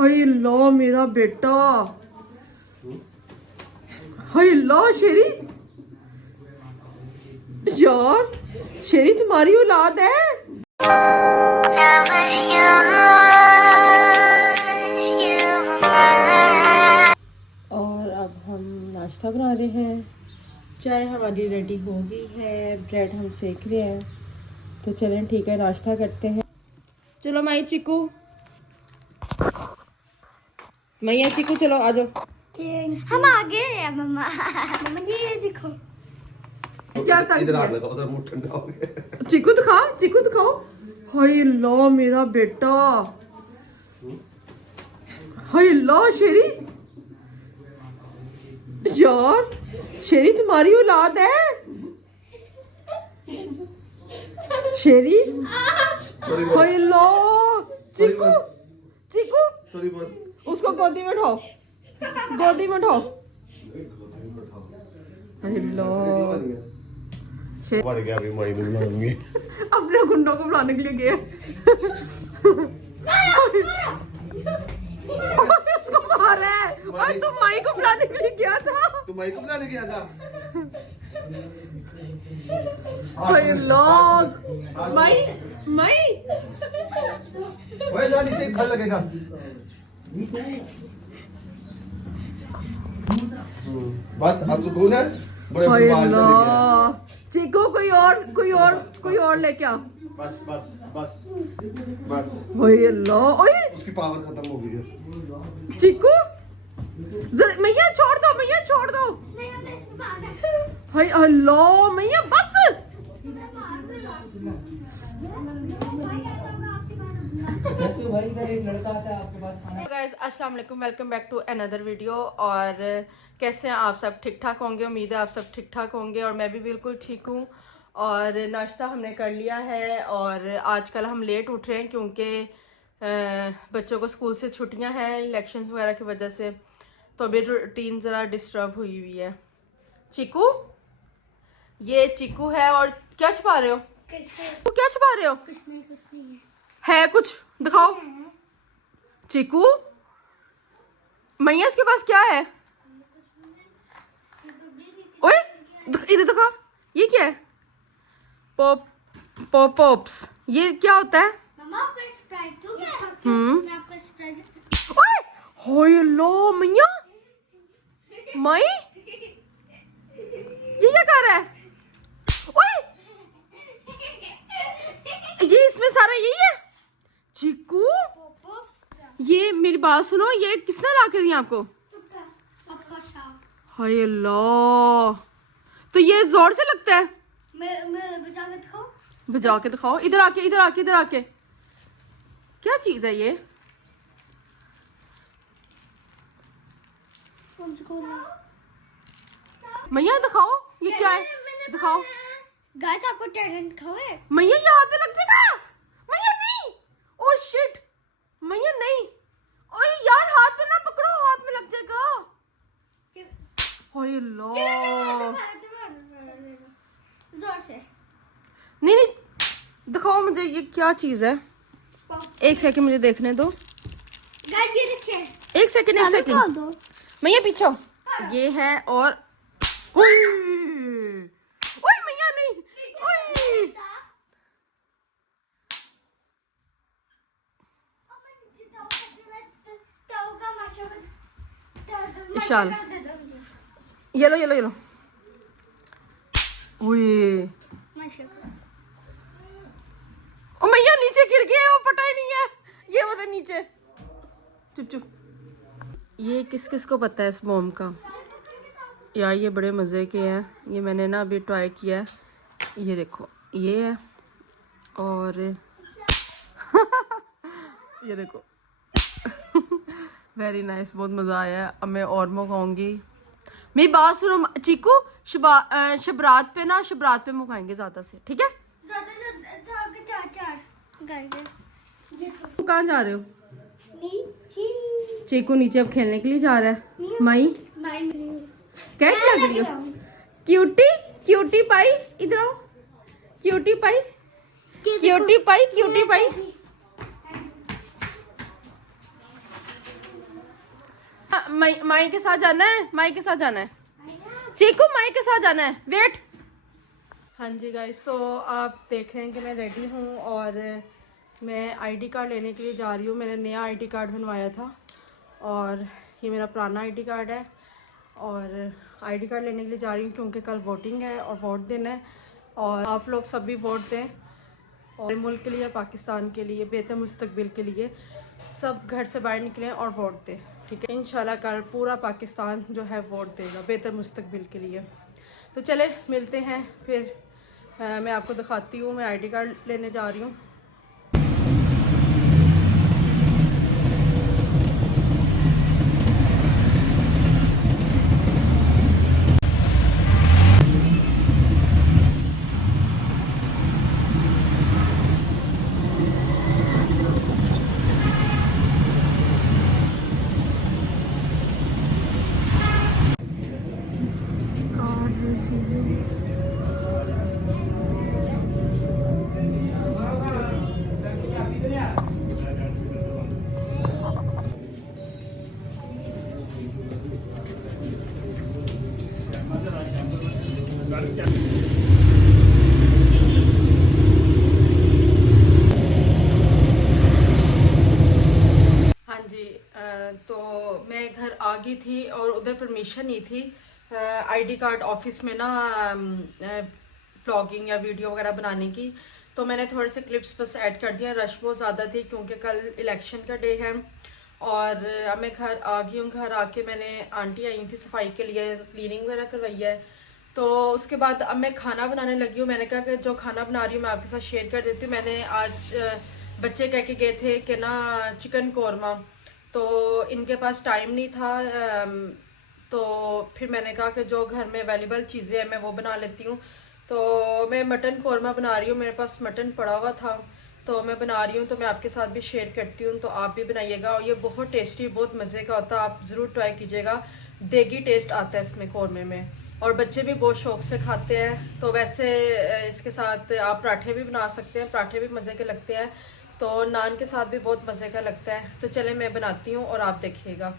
हाय लो मेरा बेटा, हाय लो शेरी, यार शेरी तुम्हारी औलाद है। और अब हम नाश्ता बना रहे हैं। चाय हमारी रेडी हो गई है, ब्रेड हम सेक रहे हैं। तो चलें ठीक है, नाश्ता करते हैं। चलो माई चिकू, मैया चिकू चलो आ जाओ। हम आ गए हैं मम्मा। मम्मा जी ये देखो क्या इधर हाथ लगाओ, उधर मुंह ठंडा हो गया। चिकू दिखाओ, चिकू दिखाओ। हाय लो मेरा बेटा, हाय लो शेरी, यार शेरी तुम्हारी औलाद है। शेरी हाय लो, चिकू चिकू सॉरी बोल, उसको गोदी में उठाओ, गोदी में उठाओ। हेलो बढ़ गया अभी माई बुला दूंगी। अपने गुंडों को बुलाने के लिए गए। उसको मारा है और तुम माई को बुलाने के लिए गया था। तू माई को बुलाने गया था? लोग माई माई ओए ना नीचे अच्छा लगेगा। बस अब सुकून है। बड़े चिको कोई और लेके आ। बस बस बस बस। ओए उसकी पावर खत्म हो गई है। चिकू मैया छोड़ दो, मैया छोड़ दो। हाय हेलो मैया बस। गाइस अस्सलाम वालेकुम, welcome back to another video. और कैसे हैं आप सब? ठीक ठाक होंगे, उम्मीद है आप सब ठीक ठाक होंगे और मैं भी बिल्कुल ठीक हूँ। और नाश्ता हमने कर लिया है और आजकल हम लेट उठ रहे हैं क्योंकि बच्चों को स्कूल से छुट्टियां हैं इलेक्शंस वगैरह की वजह से, तो अभी रूटीन ज़रा डिस्टर्ब हुई हुई है। चीकू, ये चीकू है। और क्या छुपा रहे हो? क्या छुपा रहे हो? कुछ नहीं है कुछ दिखाओ। चीकू मैया इसके पास क्या है? ओए इधर दिखा, ये क्या है? पॉप पॉप्स, ये क्या होता है? मम्मा आपको एक सरप्राइज दूं मैं आपको सरप्राइज। ओए होय लो मैया, माई ये क्या कर रहा है? ओए ये इसमें सारा यही है? चीकू ये मेरी बात सुनो, ये किसने ला के दिया आपको? हाय अल्लाह, तो ये जोर से लगता है। मैं बजा के दिखाऊं? बजा के दिखाओ। इधर आके इधर आके इधर आके। क्या चीज है ये? मैया दिखाओ ये क्या है, दिखाओ। गाइस आपको टैलेंट दिखाओगे? मैया ये हाथ में लग जाएगा। मैया नहीं, ओह शिट, मैया नहीं। ओए यार हाथ में ना पकड़ो, हाथ में लग जाएगा। ओए लो जोर से नहीं दिखाओ मुझे ये क्या चीज है। एक सेकंड मुझे देखने दो। गाइस ये देखिए, एक सेकंड मैया पीछे हो। ये है और ओए ओए मैया नहीं, ओए विशाल ये लो ये लो ये लो। ओए ओ मैया नीचे गिर गया, वो पता ही नहीं है। ये वो नीचे चुप चुप। ये किस किस को पता है इस मोम का? यार ये बड़े मज़े के हैं, ये मैंने ना अभी ट्राई किया है। ये देखो ये है और ये देखो वेरी नाइस, बहुत मज़ा आया है। अब मैं और मंगाऊंगी। मेरी बात सुनो चीकू, शबरात पे ना, शबरात पे मंगाएंगे ज़्यादा से, ठीक है? तू कहाँ जा रहे हो? चीकू नीचे अब खेलने के लिए जा रहा है। माई कैट लग रही हो? क्यूटी क्यूटी पाई, इधर आओ। Cutie pie, cutie pie, cutie pie. माई के साथ जाना है, माई के साथ जाना है। चीकू माई के साथ जाना है, वेट। हाँ जी गाइस, तो आप देख रहे हैं कि मैं रेडी हूँ और मैं आईडी कार्ड लेने के लिए जा रही हूँ। मैंने नया आईडी कार्ड बनवाया था और ये मेरा पुराना आईडी कार्ड है और आईडी कार्ड लेने के लिए जा रही हूँ क्योंकि कल वोटिंग है और वोट देना है और आप लोग सब भी वोट दें और मुल्क के लिए, पाकिस्तान के लिए, बेहतर मुस्तकबिल के लिए सब घर से बाहर निकलें और वोट दें, ठीक है। इंशाल्लाह कल पूरा पाकिस्तान जो है वोट देगा बेहतर मुस्तकबिल के लिए। तो चले मिलते हैं फिर। मैं आपको दिखाती हूँ, मैं आईडी कार्ड लेने जा रही हूँ। तो मैं घर आ गई थी और उधर परमिशन नहीं थी आईडी कार्ड ऑफिस में ना व्लॉगिंग या वीडियो वगैरह बनाने की। तो मैंने थोड़े से क्लिप्स बस ऐड कर दिया। रश बहुत ज़्यादा थी क्योंकि कल इलेक्शन का डे है और अब मैं घर आ गई हूँ। घर आके मैंने आंटी आई थी सफाई के लिए, क्लीनिंग वगैरह करवाई है। तो उसके बाद अब मैं खाना बनाने लगी हूँ। मैंने कहा कि जो खाना बना रही हूँ मैं आपके साथ शेयर कर देती हूँ। मैंने आज बच्चे कह के गए थे कि ना चिकन कौरमा, तो इनके पास टाइम नहीं था। तो फिर मैंने कहा कि जो घर में अवेलेबल चीज़ें हैं मैं वो बना लेती हूँ। तो मैं मटन कौरमा बना रही हूँ, मेरे पास मटन पड़ा हुआ था तो मैं बना रही हूँ, तो मैं आपके साथ भी शेयर करती हूँ। तो आप भी बनाइएगा और ये बहुत टेस्टी, बहुत मज़े का होता है। आप ज़रूर ट्राई कीजिएगा, देगी टेस्ट आता है इसमें कौरमे में और बच्चे भी बहुत शौक से खाते हैं। तो वैसे इसके साथ आप पराठे भी बना सकते हैं, पराठे भी मज़े के लगते हैं, तो नान के साथ भी बहुत मज़े का लगता है। तो चले मैं बनाती हूँ और आप देखिएगा।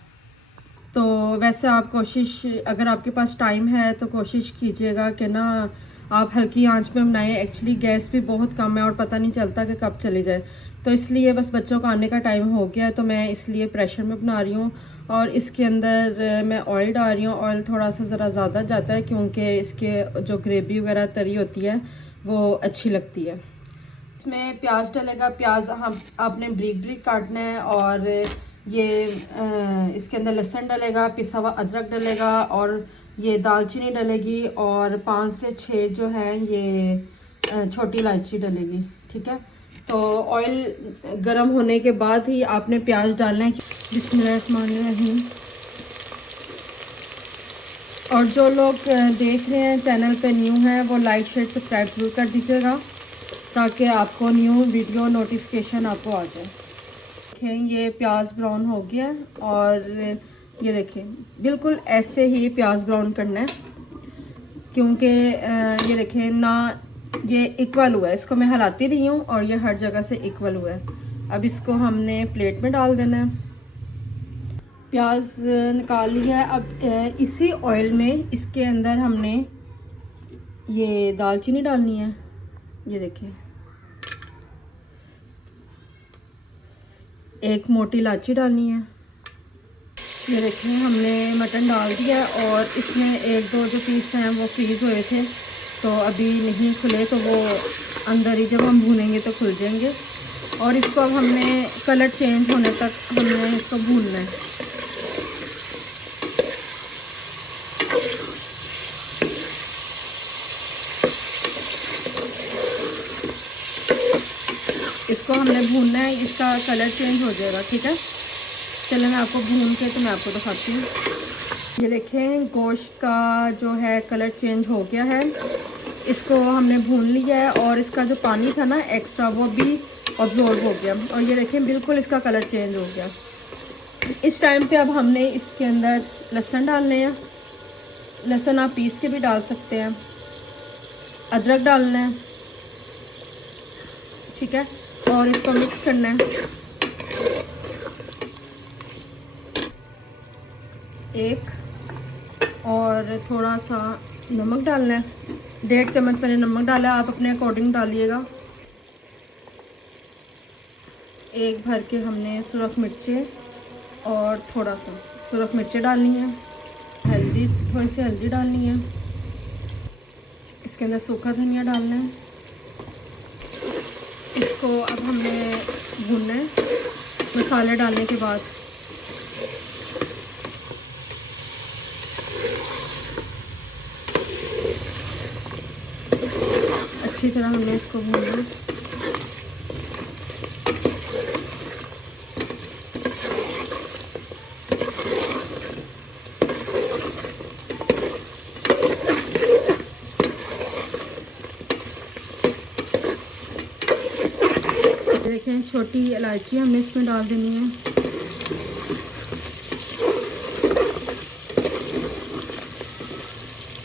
तो वैसे आप कोशिश, अगर आपके पास टाइम है तो कोशिश कीजिएगा कि ना आप हल्की आंच में बनाएं। एक्चुअली गैस भी बहुत कम है और पता नहीं चलता कि कब चली जाए, तो इसलिए बस बच्चों का आने का टाइम हो गया है तो मैं इसलिए प्रेशर में बना रही हूँ। और इसके अंदर मैं ऑयल डाल रही हूँ। ऑयल थोड़ा सा ज़रा ज़्यादा जाता है क्योंकि इसके जो ग्रेवी वगैरह तरी होती है वो अच्छी लगती है। इसमें प्याज डलेगा, प्याज हम आपने ब्रीक ब्रीक काटना है और ये इसके अंदर लहसुन डलेगा, पिसा हुआ अदरक डलेगा और ये दालचीनी डलेगी और 5 से 6 जो है ये छोटी इलायची डलेगी, ठीक है। तो ऑयल गरम होने के बाद ही आपने प्याज डालना है। बिस्मिल्लाहिर्रहमानिर्रहीम। और जो लोग देख रहे हैं चैनल पे न्यू हैं वो लाइक शेयर सब्सक्राइब जरूर कर दीजिएगा ताकि आपको न्यू वीडियो नोटिफिकेशन आपको आ जाए। देखें ये प्याज ब्राउन हो गया और ये देखें बिल्कुल ऐसे ही प्याज ब्राउन करना है क्योंकि ये देखें ना ये इक्वल हुआ है। इसको मैं हिलाती रही हूँ और ये हर जगह से इक्वल हुआ है। अब इसको हमने प्लेट में डाल देना है। प्याज निकाल लिया है। अब इसी ऑयल में इसके अंदर हमने ये दालचीनी डालनी है। ये देखें एक मोटी इलायची डालनी है। ये देखें हमने मटन डाल दिया और इसमें एक दो जो पीस हैं वो फ्रीज़ हुए थे तो अभी नहीं खुले, तो वो अंदर ही जब हम भूनेंगे तो खुल जाएंगे। और इसको अब हमने कलर चेंज होने तक हमने इसको भूनना है। इसको हमने भूनना है, इसका कलर चेंज हो जाएगा, ठीक है। चलो मैं आपको भून के तो मैं आपको दिखाती हूँ। ये देखें गोश्त का जो है कलर चेंज हो गया है। इसको हमने भून लिया है और इसका जो पानी था ना एक्स्ट्रा वो भी अब्जॉर्ब हो गया और ये देखें बिल्कुल इसका कलर चेंज हो गया। इस टाइम पे अब हमने इसके अंदर लहसुन डालने हैं। लहसुन आप पीस के भी डाल सकते हैं। अदरक डालना है, ठीक है, और इसको मिक्स करना है। एक और थोड़ा सा नमक डालना है, 1.5 चम्मच मैंने नमक डाला, आप अपने अकॉर्डिंग डालिएगा। एक भर के हमने सुरख मिर्चें और थोड़ा सा सुरख मिर्चें डालनी है, हल्दी, थोड़ी सी हल्दी डालनी है, इसके अंदर सूखा धनिया डालना है। इसको अब हमने भूनना है मसाले डालने के बाद। अच्छी तरह हमने इसको भूनना। देखें छोटी इलायची हमने इसमें डाल देनी है।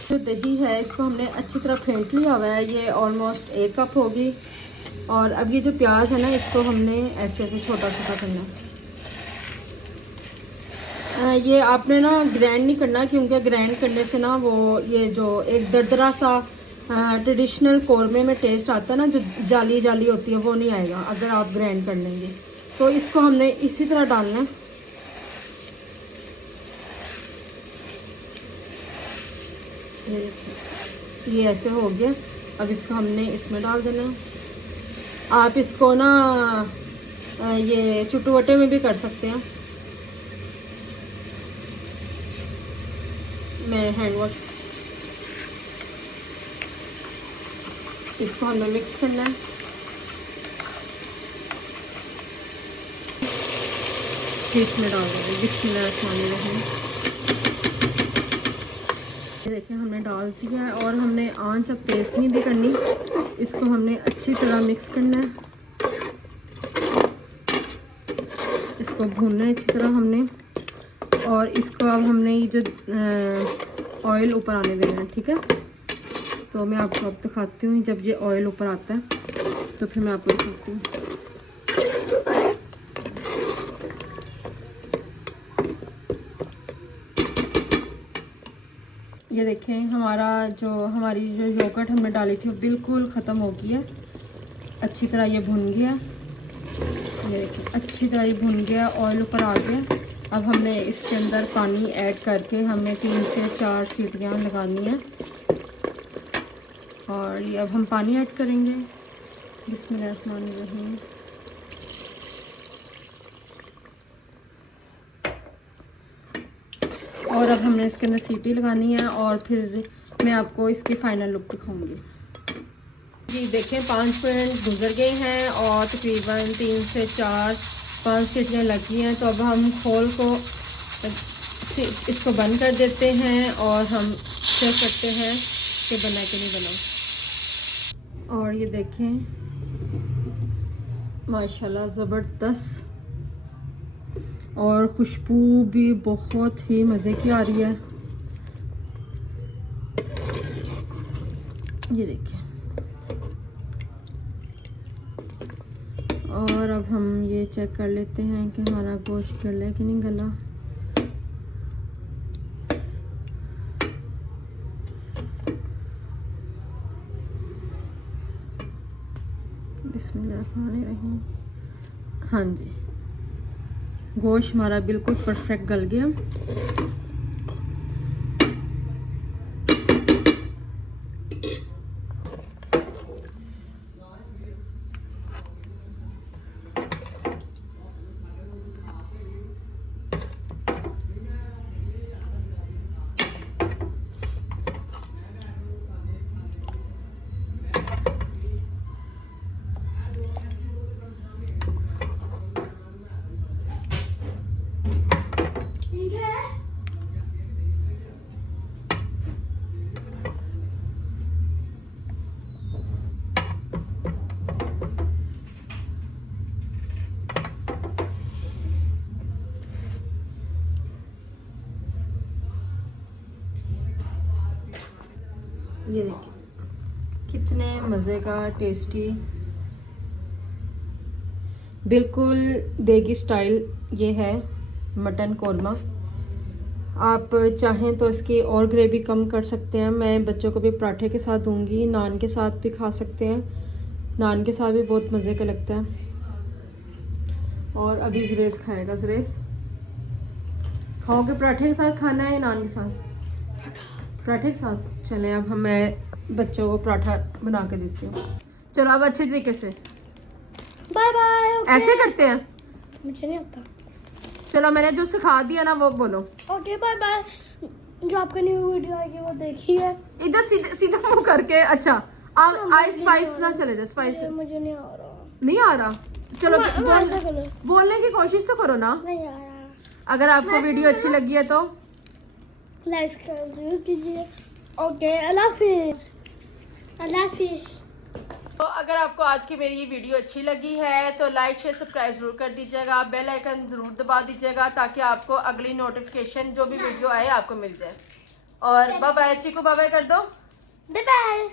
जो दही है इसको हमने अच्छी तरह फेंट लिया हुआ है, ये ऑलमोस्ट 1 कप होगी। और अब ये जो प्याज है ना, इसको हमने ऐसे ऐसे छोटा छोटा करना है। ये आपने ना ग्राइंड नहीं करना, क्योंकि ग्राइंड करने से ना वो ये जो एक दरदरा सा ट्रेडिशनल कौरमे में टेस्ट आता है ना, जो जाली जाली होती है, वो नहीं आएगा अगर आप ग्राइंड कर लेंगे। तो इसको हमने इसी तरह डालना है। ये ऐसे हो गया। अब इसको हमने इसमें डाल देना है। आप इसको ना ये चुटवटे में भी कर सकते हैं। मैं हैंड वॉश, इसको हमें मिक्स करना है। इसमें डाल देंगे बिस्मिल्लाहिर्रहमानिर्रहीम। देखिए हमने डाल दिया है और हमने आंच अब तेज नहीं भी करनी, इसको हमने अच्छी तरह मिक्स करना है। इसको भूनना है अच्छी तरह हमने, और इसको अब हमने ये जो ऑयल ऊपर आने देना है, ठीक है। तो मैं आपको अब दिखाती हूँ, जब ये ऑयल ऊपर आता है तो फिर मैं आपको दिखाती हूँ। ये देखें हमारी जो योगर्ट हमने डाली थी वो बिल्कुल ख़त्म हो गई है। अच्छी तरह ये भुन गया। ये देखें अच्छी तरह ये भुन गया, ऑयल ऊपर आ गया। अब हमने इसके अंदर पानी ऐड करके हमें 3 से 4 सीटियाँ लगानी है। और ये अब हम पानी ऐड करेंगे। बिस्मिल्लाहिर्रहमानिर्रहीम। और अब हमने इसके अंदर सीटी लगानी है और फिर मैं आपको इसकी फ़ाइनल लुक दिखाऊंगी। जी देखें 5 मिनट गुजर गए हैं और तकरीबन 3 से 4-5 सीटियाँ लगी हैं। तो अब हम खोल को इसको बंद कर देते हैं और हम चेक करते हैं कि बना कि नहीं बना। और ये देखें माशाल्लाह ज़बरदस्त, और खुशबू भी बहुत ही मज़े की आ रही है। ये देखिए। और अब हम ये चेक कर लेते हैं कि हमारा गोश्त गला है कि नहीं गला। बिस्मिल्लाहिर्रहमानिर्रहीम। हाँ जी, गोश्त हमारा बिल्कुल परफेक्ट गल गया। ये देखिए कितने मज़े का, टेस्टी, बिल्कुल देगी स्टाइल ये है मटन कोरमा। आप चाहें तो इसकी और ग्रेवी कम कर सकते हैं। मैं बच्चों को भी पराठे के साथ दूंगी, नान के साथ भी खा सकते हैं, नान के साथ भी बहुत मज़े का लगता है। और अभी जुरेस खाएगा। जुरेस खाओगे पराठे के साथ खाना है या नान के साथ? पराठे के साथ। चलें अब मैं बच्चों को पराठा बना के देती हूँ। चलो अब अच्छे तरीके से बाय बाय। ऐसे करते हैं। मुझे नहीं आता। चलो मैंने जो सिखा दिया ना वो बोलो। Okay bye bye. जो आपका न्यू वीडियो आएगी वो देखिए। इधर सीधा सीधा मुंह करके। अच्छा आई स्पाइस ना चले जाए। स्पाइस मुझे नहीं आ रहा। नहीं आ रहा। चलो ऐसा करो। बोलने की कोशिश तो करो ना। नहीं आ रहा। अगर आपको वीडियो अच्छी लगी है तो लाइक जरूर कीजिए। ओके अल्लाह हाफिज़। अल्लाह हाफिज़। तो अगर आपको आज की मेरी ये वीडियो अच्छी लगी है तो लाइक शेयर सब्सक्राइब जरूर कर दीजिएगा, बेल आइकन जरूर दबा दीजिएगा ताकि आपको अगली नोटिफिकेशन जो भी वीडियो आए आपको मिल जाए। और bye bye. Chiku bye bye कर दो। Bye bye.